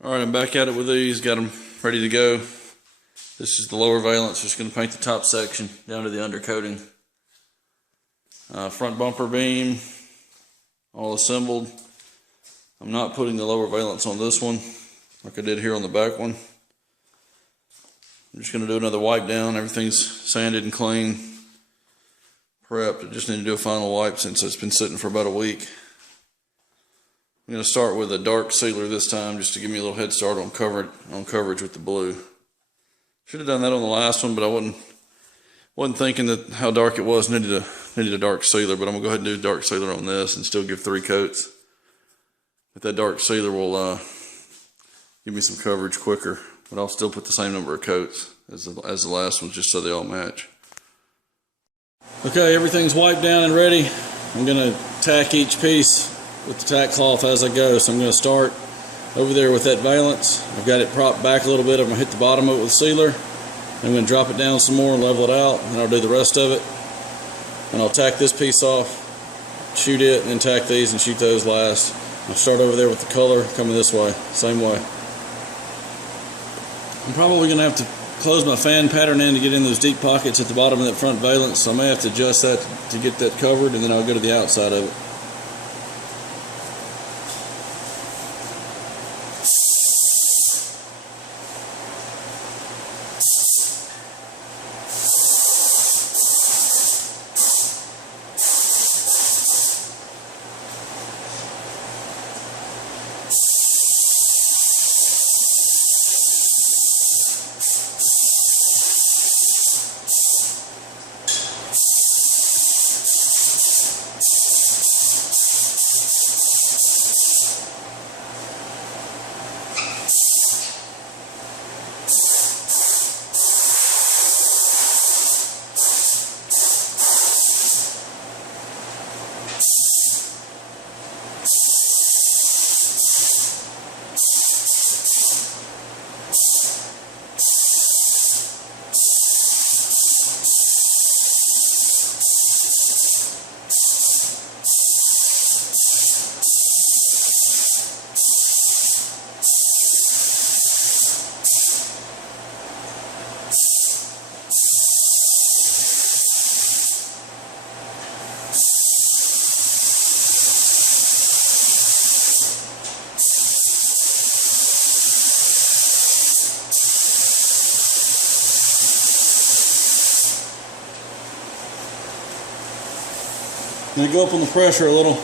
Alright, I'm back at it with these, got them ready to go. This is the lower valence, just going to paint the top section down to the undercoating. Front bumper beam, all assembled. I'm not putting the lower valence on this one, like I did here on the back one. I'm just going to do another wipe down, everything's sanded and clean, prepped. I just need to do a final wipe since it's been sitting for about a week. I'm going to start with a dark sealer this time, just to give me a little head start on coverage with the blue. Should have done that on the last one, but I wasn't thinking that how dark it was needed a dark sealer. But I'm gonna go ahead and do a dark sealer on this and still give 3 coats. But that dark sealer will give me some coverage quicker. But I'll still put the same number of coats as the last one, just so they all match. Okay, everything's wiped down and ready. I'm gonna tack each piece with the tack cloth as I go. So I'm going to start over there with that valance. I've got it propped back a little bit. I'm going to hit the bottom of it with sealer. I'm going to drop it down some more and level it out, and I'll do the rest of it. And I'll tack this piece off, shoot it, and then tack these and shoot those last. I'll start over there with the color coming this way, same way. I'm probably going to have to close my fan pattern in to get in those deep pockets at the bottom of that front valance, so I may have to adjust that to get that covered, and then I'll go to the outside of it. I'm going to go up on the pressure a little.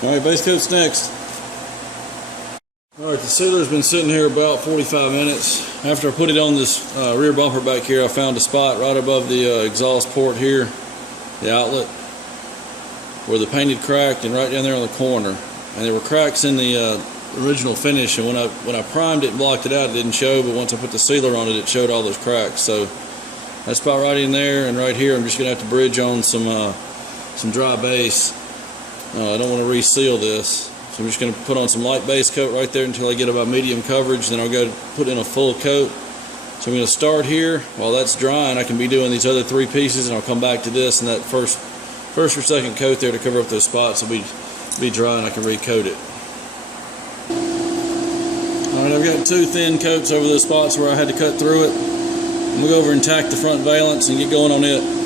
Alright, base coat's next. Alright, the sealer's been sitting here about 45 minutes. After I put it on this rear bumper back here, I found a spot right above the exhaust port here, the outlet, where the paint had cracked, and right down there on the corner. And there were cracks in the original finish, and when I primed it and blocked it out, it didn't show, but once I put the sealer on it, it showed all those cracks. So that spot right in there and right here, I'm just going to have to bridge on some dry base. I don't want to reseal this, so I'm just going to put on some light base coat right there until I get about medium coverage. Then I'll go put in a full coat. So I'm going to start here while that's drying. I can be doing these other 3 pieces, and I'll come back to this, and that first or second coat there to cover up those spots will be dry, and I can recoat it. Alright, I've got 2 thin coats over those spots where I had to cut through it. I'm going to go over and tack the front valance and get going on it.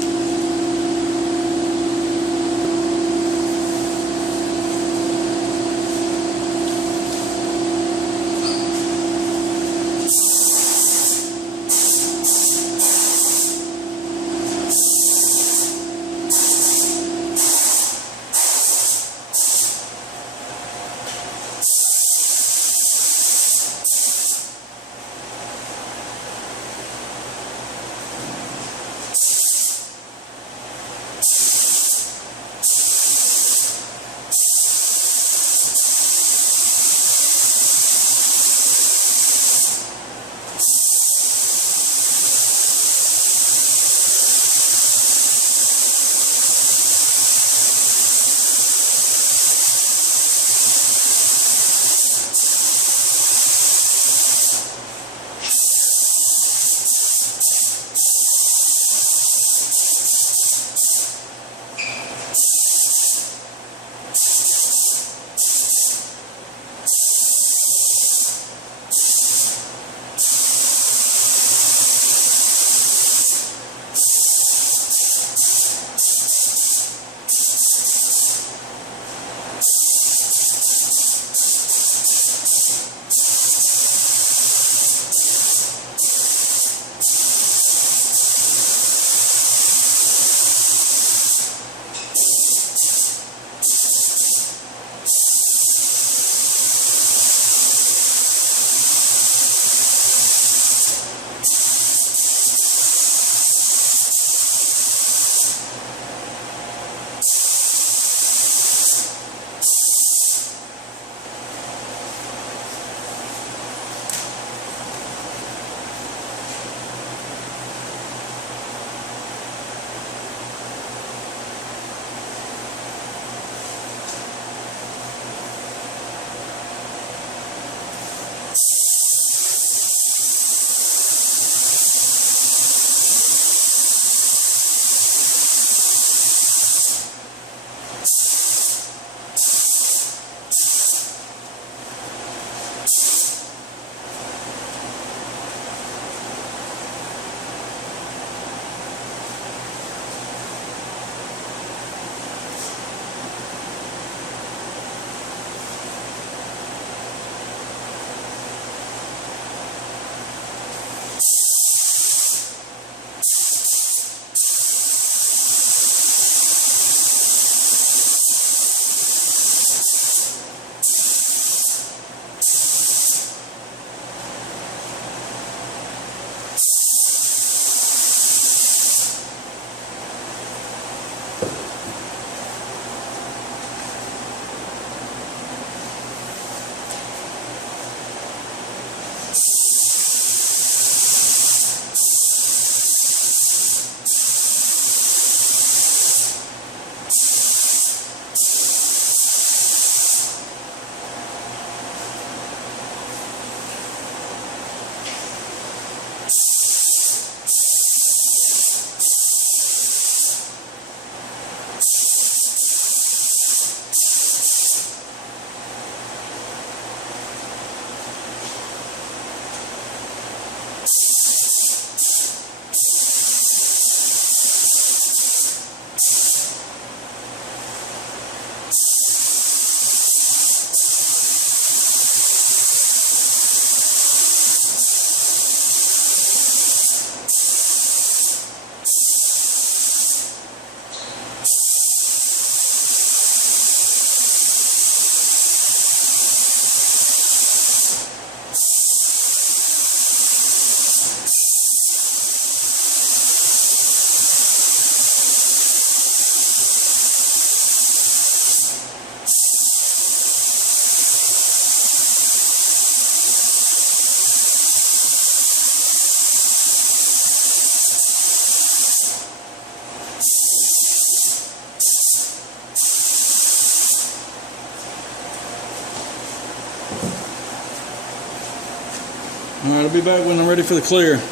Alright, I'll be back when I'm ready for the clear.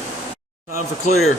Time for clear.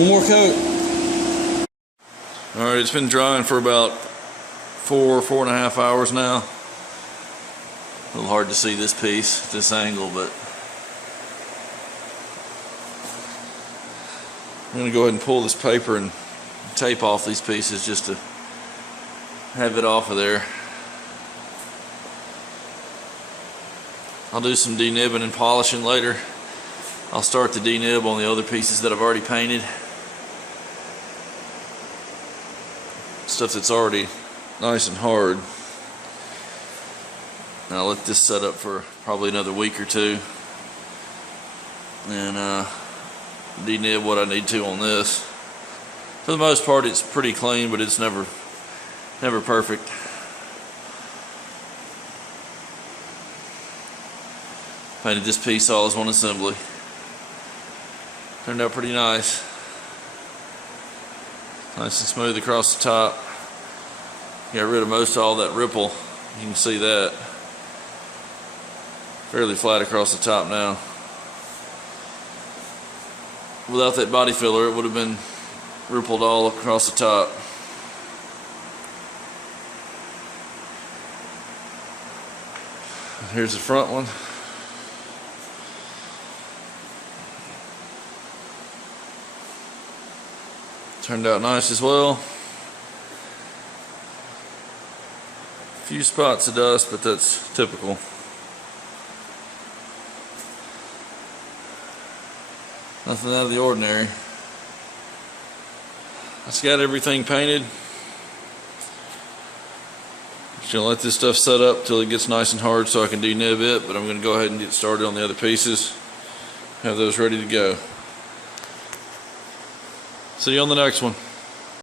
One more coat. All right, it's been drying for about 4.5 hours now. A little hard to see this piece, this angle, but I'm gonna go ahead and pull this paper and tape off these pieces just to have it off of there. I'll do some denibbing and polishing later. I'll start the denib on the other pieces that I've already painted. Stuff that's already nice and hard. And I'll let this set up for probably another week or two. And denib what I need to on this. For the most part it's pretty clean, but it's never perfect. Painted this piece all as one assembly. Turned out pretty nice. Nice and smooth across the top. Got rid of most of all that ripple. You can see that. Fairly flat across the top now. Without that body filler, it would have been rippled all across the top. Here's the front one. Turned out nice as well. A few spots of dust, but that's typical. Nothing out of the ordinary. I just got everything painted. Just gonna let this stuff set up till it gets nice and hard so I can denib it, but I'm gonna go ahead and get started on the other pieces. Have those ready to go. See you on the next one.